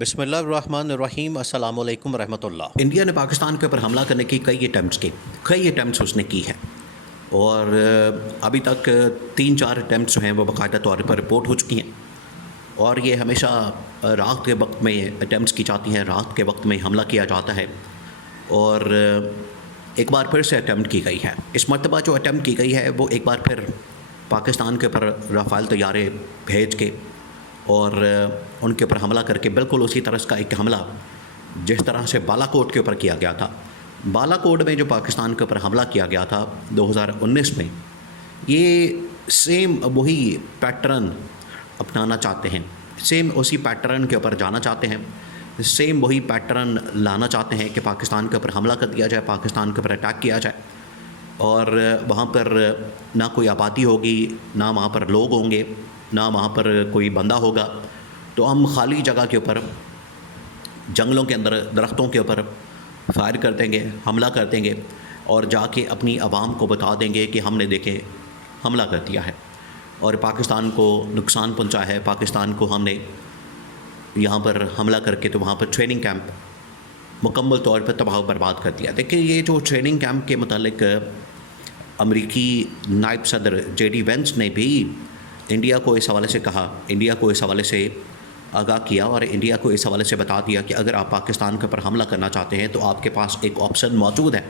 بسم اللہ الرحمن الرحیم، السلام علیکم ورحمۃ اللہ۔ انڈیا نے پاکستان کے اوپر حملہ کرنے کی کئی اٹیمپٹس اس نے کی ہیں، اور ابھی تک 3-4 اٹیمپٹس جو ہیں وہ باقاعدہ طور پر رپورٹ ہو چکی ہیں، اور یہ ہمیشہ رات کے وقت میں اٹیمپٹس کی جاتی ہیں، رات کے وقت میں حملہ کیا جاتا ہے، اور ایک بار پھر سے اٹیمپٹ کی گئی ہے۔ اس مرتبہ جو اٹیمپٹ کی گئی ہے وہ ایک بار پھر پاکستان کے اوپر رافیل طیارے بھیج کے اور ان کے اوپر حملہ کر کے بالکل اسی طرح کا ایک حملہ جس طرح سے بالا کوٹ کے اوپر کیا گیا تھا۔ بالا کوٹ میں جو پاکستان کے اوپر حملہ کیا گیا تھا 2019 میں، یہ سیم وہی پیٹرن اپنانا چاہتے ہیں، سیم اسی پیٹرن کے اوپر جانا چاہتے ہیں، سیم وہی پیٹرن لانا چاہتے ہیں کہ پاکستان کے اوپر حملہ کر دیا جائے، پاکستان کے اوپر اٹیک کیا جائے، اور وہاں پر نہ کوئی آبادی ہوگی، نہ وہاں پر لوگ ہوں گے، نہ وہاں پر کوئی بندہ ہوگا، تو ہم خالی جگہ کے اوپر، جنگلوں کے اندر، درختوں کے اوپر فائر کر دیں گے، حملہ کر دیں گے، اور جا کے اپنی عوام کو بتا دیں گے کہ ہم نے دیکھے حملہ کر دیا ہے اور پاکستان کو نقصان پہنچا ہے، پاکستان کو ہم نے یہاں پر حملہ کر کے تو وہاں پر ٹریننگ کیمپ مکمل طور پر تباہ و برباد کر دیا۔ دیکھیں، یہ جو ٹریننگ کیمپ کے متعلق امریکی نائب صدر جے ڈی وینس نے بھی انڈیا کو اس حوالے سے کہا، انڈیا کو اس حوالے سے آگاہ کیا، اور انڈیا کو اس حوالے سے بتا دیا کہ اگر آپ پاکستان کے اوپر حملہ کرنا چاہتے ہیں تو آپ کے پاس ایک آپشن موجود ہے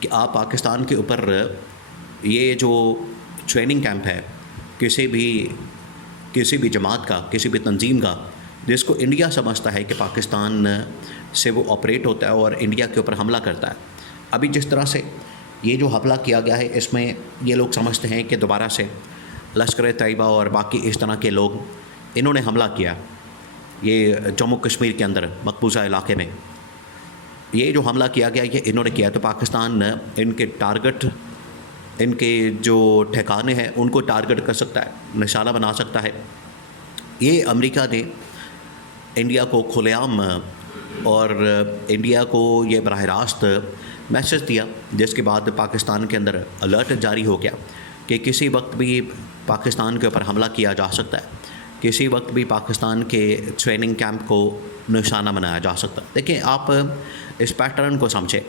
کہ آپ پاکستان کے اوپر یہ جو ٹریننگ کیمپ ہے کسی بھی جماعت کا، کسی بھی تنظیم کا جس کو انڈیا سمجھتا ہے کہ پاکستان سے وہ آپریٹ ہوتا ہے اور انڈیا کے اوپر حملہ کرتا ہے، ابھی جس طرح سے یہ جو حملہ کیا گیا ہے اس میں یہ لوگ سمجھتے ہیں کہ دوبارہ سے لشکر طیبہ اور باقی اس طرح کے لوگ انہوں نے حملہ کیا، یہ جموں کشمیر کے اندر مقبوضہ علاقے میں یہ جو حملہ کیا گیا یہ انہوں نے کیا، تو پاکستان ان کے ٹارگٹ، ان کے جو ٹھکانے ہیں ان کو ٹارگٹ کر سکتا ہے، نشانہ بنا سکتا ہے۔ یہ امریکہ نے انڈیا کو کھلے عام اور انڈیا کو یہ براہ راست میسج دیا، جس کے بعد پاکستان کے اندر الرٹ جاری ہو گیا کہ کسی وقت بھی پاکستان کے اوپر حملہ کیا جا سکتا ہے، کسی وقت بھی پاکستان کے ٹریننگ کیمپ کو نشانہ بنایا جا سکتا ہے۔ دیکھیں، آپ اس پیٹرن کو سمجھیں،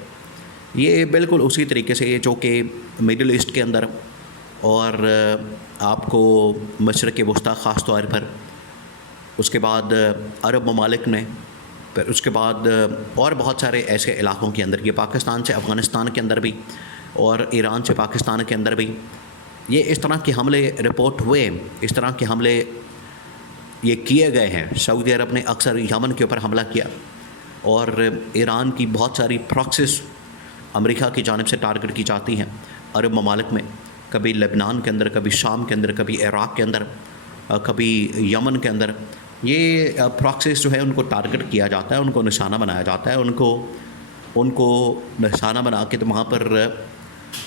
یہ بالکل اسی طریقے سے جو کہ مڈل ایسٹ کے اندر اور آپ کو مشرق وسطیٰ خاص طور پر، اس کے بعد عرب ممالک میں، پھر اس کے بعد اور بہت سارے ایسے علاقوں کے اندر، یہ پاکستان سے افغانستان کے اندر بھی اور ایران سے پاکستان کے اندر بھی یہ اس طرح کے حملے رپورٹ ہوئے، اس طرح کے حملے یہ کیے گئے ہیں۔ سعودی عرب نے اکثر یمن کے اوپر حملہ کیا، اور ایران کی بہت ساری پراکسیز امریکہ کی جانب سے ٹارگٹ کی جاتی ہیں عرب ممالک میں، کبھی لبنان کے اندر، کبھی شام کے اندر، کبھی عراق کے اندر، کبھی یمن کے اندر، یہ پراکسیز جو ہے ان کو ٹارگٹ کیا جاتا ہے، ان کو نشانہ بنایا جاتا ہے، ان کو نشانہ بنا کے تو وہاں پر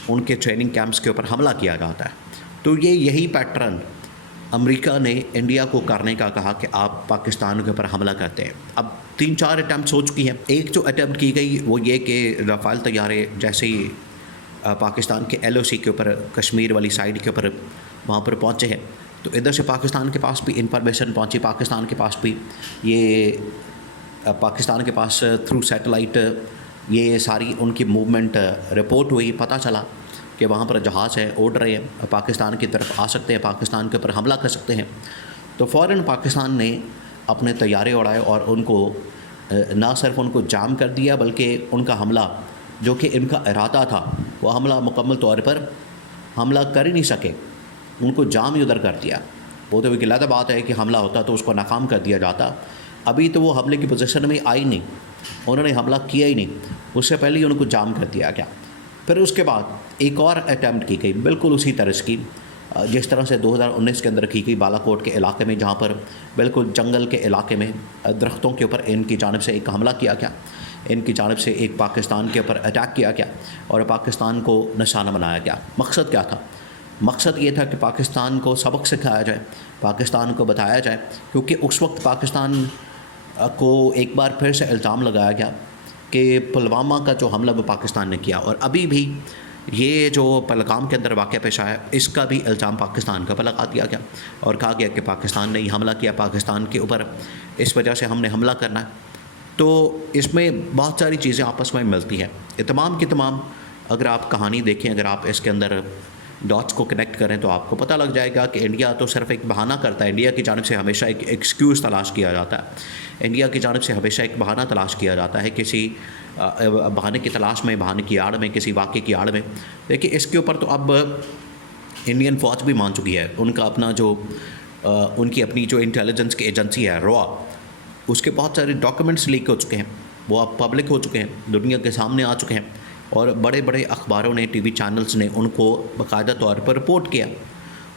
ان کے ٹریننگ کیمپس کے اوپر حملہ کیا جاتا ہے۔ تو یہی پیٹرن امریکہ نے انڈیا کو کرنے کا کہا کہ آپ پاکستان کے اوپر حملہ کرتے ہیں۔ اب 3-4 اٹیمپٹس ہو چکی ہیں۔ ایک جو اٹیمپٹ کی گئی وہ یہ کہ رافیل طیارے جیسے ہی پاکستان کے ایل او سی کے اوپر، کشمیر والی سائڈ کے اوپر وہاں پر پہنچے ہیں، تو ادھر سے پاکستان کے پاس بھی انفارمیشن پہنچی، پاکستان کے پاس بھی پاکستان کے پاس تھرو سیٹلائٹ یہ ساری ان کی موومنٹ رپورٹ ہوئی، پتہ چلا کہ وہاں پر جہاز ہے، اڑ رہے ہیں، پاکستان کی طرف آ سکتے ہیں، پاکستان کے اوپر حملہ کر سکتے ہیں، تو فوراً پاکستان نے اپنے طیارے اڑائے اور ان کو نہ صرف ان کو جام کر دیا بلکہ ان کا حملہ جو کہ ان کا ارادہ تھا وہ حملہ مکمل طور پر حملہ کر ہی نہیں سکے، ان کو جام ہی ادھر کر دیا۔ وہ تو ایک علیحدہ بات ہے کہ حملہ ہوتا تو اس کو ناکام کر دیا جاتا، ابھی تو وہ حملے کی پوزیشن میں آئی نہیں، انہوں نے حملہ کیا ہی نہیں، اس سے پہلے ہی ان کو جام کر دیا گیا۔ پھر اس کے بعد ایک اور اٹیمپٹ کی گئی بالکل اسی طرح کی، جس طرح سے 2019 کے اندر کی گئی بالا کوٹ کے علاقے میں، جہاں پر بالکل جنگل کے علاقے میں درختوں کے اوپر ان کی جانب سے ایک حملہ کیا گیا، ان کی جانب سے ایک پاکستان کے اوپر اٹیک کیا گیا اور پاکستان کو نشانہ بنایا گیا۔ مقصد کیا تھا؟ مقصد یہ تھا کہ پاکستان کو سبق سکھایا جائے، پاکستان کو بتایا جائے، کیونکہ اس وقت پاکستان کو ایک بار پھر سے الزام لگایا گیا کہ پلوامہ کا جو حملہ وہ پاکستان نے کیا، اور ابھی بھی یہ جو پہلگام کے اندر واقعہ پیش آیا اس کا بھی الزام پاکستان کا لگا دیا گیا اور کہا گیا کہ پاکستان نے ہی حملہ کیا، پاکستان کے اوپر اس وجہ سے ہم نے حملہ کرنا ہے۔ تو اس میں بہت ساری چیزیں آپس میں ملتی ہیں، یہ تمام کی تمام اگر آپ کہانی دیکھیں، اگر آپ اس کے اندر ڈاٹس کو کنیکٹ کریں تو آپ کو پتہ لگ جائے گا کہ انڈیا تو صرف ایک بہانہ کرتا ہے، انڈیا کی جانب سے ہمیشہ ایک ایکسکیوز تلاش کیا جاتا ہے، انڈیا کی جانب سے ہمیشہ ایک بہانہ تلاش کیا جاتا ہے، کسی بہانے کی تلاش میں، بہانے کی آڑ میں، کسی واقعے کی آڑ میں۔ دیکھیے اس کے اوپر تو اب انڈین فوج بھی مان چکی ہے، ان کا اپنا جو ان کی اپنی جو انٹیلیجنس کی ایجنسی ہے روا، اس کے بہت سارے ڈاکومنٹس لیک ہو چکے ہیں، وہ اب پبلک ہو چکے ہیں، دنیا کے سامنے آ چکے ہیں، اور بڑے بڑے اخباروں نے، ٹی وی چینلز نے ان کو باقاعدہ طور پر رپورٹ کیا،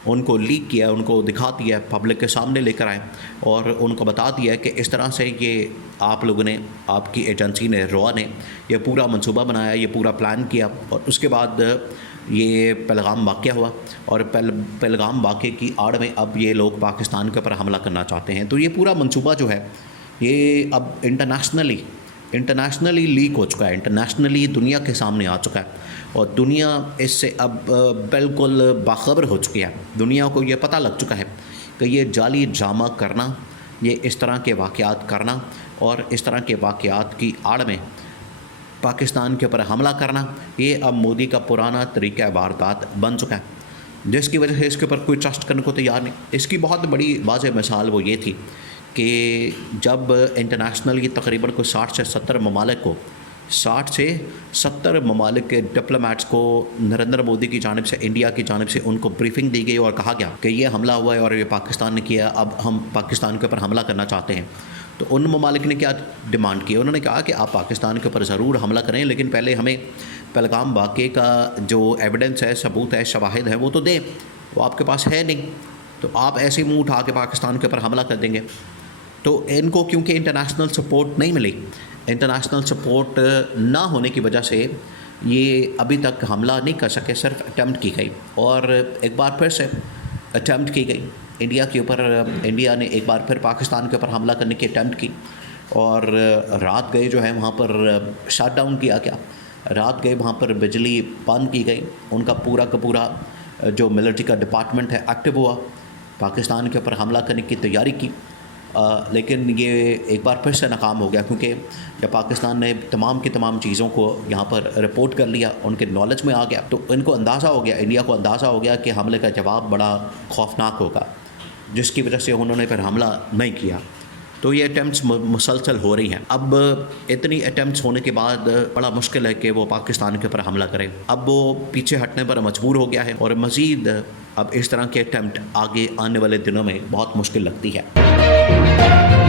ان کو لیک کیا، ان کو دکھا دیا، پبلک کے سامنے لے کر آئے اور ان کو بتا دیا کہ اس طرح سے یہ آپ لوگوں نے، آپ کی ایجنسی نے، روا نے یہ پورا منصوبہ بنایا، یہ پورا پلان کیا، اور اس کے بعد یہ پہلگام واقعہ ہوا، اور پہلگام واقعے کی آڑ میں اب یہ لوگ پاکستان کے اوپر حملہ کرنا چاہتے ہیں۔ تو یہ پورا منصوبہ جو ہے یہ اب انٹرنیشنلی لیک ہو چکا ہے، انٹرنیشنلی دنیا کے سامنے آ چکا ہے، اور دنیا اس سے اب بالکل باخبر ہو چکی ہے، دنیا کو یہ پتہ لگ چکا ہے کہ یہ جعلی ڈرامہ کرنا، یہ اس طرح کے واقعات کرنا اور اس طرح کے واقعات کی آڑ میں پاکستان کے اوپر حملہ کرنا، یہ اب مودی کا پرانا طریقہ واردات بن چکا ہے، جس کی وجہ سے اس کے اوپر کوئی ٹرسٹ کرنے کو تیار نہیں۔ اس کی بہت بڑی واضح مثال وہ یہ تھی کہ جب انٹرنیشنلی تقریباً کوئی 60 سے 70 ممالک کو، 60 سے 70 ممالک کے ڈپلومیٹس کو نریندر مودی کی جانب سے، انڈیا کی جانب سے ان کو بریفنگ دی گئی اور کہا گیا کہ یہ حملہ ہوا ہے اور یہ پاکستان نے کیا، اب ہم پاکستان کے اوپر حملہ کرنا چاہتے ہیں۔ تو ان ممالک نے کیا ڈیمانڈ کی؟ انہوں نے کہا کہ آپ پاکستان کے اوپر ضرور حملہ کریں، لیکن پہلے ہمیں پہلگام واقعے کا جو ایویڈنس ہے، ثبوت ہے، شواہد ہیں، وہ تو دیں، وہ آپ کے پاس ہے نہیں، تو آپ ایسے منہ اٹھا کے پاکستان کے اوپر حملہ کر دیں گے۔ تو ان کو کیونکہ انٹرنیشنل سپورٹ نہیں ملی، انٹرنیشنل سپورٹ نہ ہونے کی وجہ سے یہ ابھی تک حملہ نہیں کر سکے، صرف اٹیمپٹ کی گئی، اور ایک بار پھر سے اٹیمپٹ کی گئی انڈیا کے اوپر، انڈیا نے ایک بار پھر پاکستان کے اوپر حملہ کرنے کی اٹیمپٹ کی، اور رات گئے جو ہے وہاں پر شٹ ڈاؤن کیا گیا، رات گئے وہاں پر بجلی بند کی گئی، ان کا پورا کا پورا جو ملٹری کا ڈپارٹمنٹ ہے ایکٹیو ہوا، پاکستان کے اوپر حملہ کرنے کی تیاری کی، لیکن یہ ایک بار پھر سے ناکام ہو گیا، کیونکہ جب پاکستان نے تمام کی تمام چیزوں کو یہاں پر رپورٹ کر لیا، ان کے نالج میں آ گیا، تو ان کو اندازہ ہو گیا، انڈیا کو اندازہ ہو گیا کہ حملے کا جواب بڑا خوفناک ہوگا، جس کی وجہ سے انہوں نے پھر حملہ نہیں کیا۔ تو یہ اٹیمپٹس مسلسل ہو رہی ہیں، اب اتنی اٹیمپٹس ہونے کے بعد بڑا مشکل ہے کہ وہ پاکستان کے اوپر حملہ کریں، اب وہ پیچھے ہٹنے پر مجبور ہو گیا ہے، اور مزید اب اس طرح کے اٹیمپٹ آگے آنے والے دنوں میں بہت مشکل لگتی ہے۔